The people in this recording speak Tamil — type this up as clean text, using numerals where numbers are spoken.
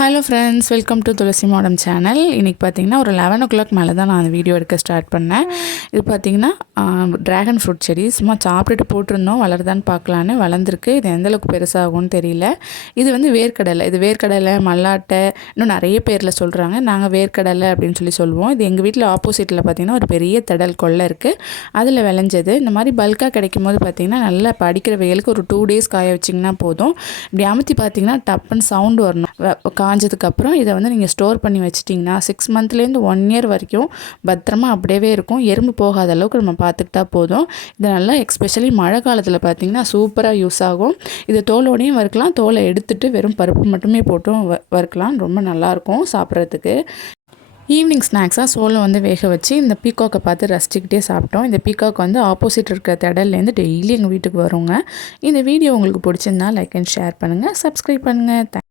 ஹலோ ஃப்ரெண்ட்ஸ், வெல்கம் டு துளசி மாடம் சேனல். இன்றைக்கி பார்த்திங்கன்னா ஒரு 11 o'clock மேலே தான் நான் அந்த வீடியோ எடுக்க ஸ்டார்ட் பண்ணேன். இது பார்த்திங்கன்னா ட்ராகன் ஃப்ரூட் செடி சும்மா சாப்பிட்டுட்டு போட்டிருந்தோம், வளருதான்னு பார்க்கலான்னு. வளர்ந்துருக்கு. இது எந்தளவுக்கு பெருசாகும்னு தெரியல. இது வந்து வேர்க்கடலை. இது வேர்க்கடலை, மல்லாட்டை, இன்னும் நிறைய பேரில் சொல்கிறாங்க. நாங்கள் வேர்க்கடலை அப்படின்னு சொல்லுவோம். இது எங்கள் வீட்டில் ஆப்போசிட்டில் பார்த்திங்கன்னா ஒரு பெரிய திடல் கொல்லை இருக்குது. அதில் விளைஞ்சது. இந்த மாதிரி பல்காக கிடைக்கும் போது பார்த்திங்கன்னா நல்லா படிக்கிற வெயிலுக்கு ஒரு 2 days காய வச்சிங்கன்னா போதும். இப்படி அமுத்தி பார்த்திங்கன்னா டப்புன்னு சவுண்டு வரணும். காஞ்சதுக்கப்புறம் இதை வந்து நீங்கள் ஸ்டோர் பண்ணி வச்சிட்டிங்கன்னா 6 monthலேருந்து 1 year வரைக்கும் பத்திரமா அப்படியே இருக்கும். எறும்பு போகாத அளவுக்கு நம்ம பார்த்துக்கிட்டா போதும். இது நல்லா எஸ்பெஷலி மழை காலத்தில் பார்த்திங்கன்னா சூப்பராக யூஸ் ஆகும். இது தோலோடையும் வறுக்கலாம், தோலை எடுத்துட்டு வெறும் பருப்பு மட்டுமே போட்டும் வறுக்கலாம். ரொம்ப நல்லாயிருக்கும் சாப்பிட்றதுக்கு. ஈவினிங் ஸ்நாக்ஸாக சோளம் வந்து வேக வச்சு இந்த பீகாக்கை பார்த்து ரசிச்சுக்கிட்டே சாப்பிட்டோம். இந்த பீகாக் வந்து ஆப்போசிட் இருக்கிற திடல்லேருந்து டெய்லி எங்கள் வீட்டுக்கு வருங்க. இந்த வீடியோ உங்களுக்கு பிடிச்சிருந்தா லைக் அண்ட் ஷேர் பண்ணுங்கள், சப்ஸ்கிரைப் பண்ணுங்கள்.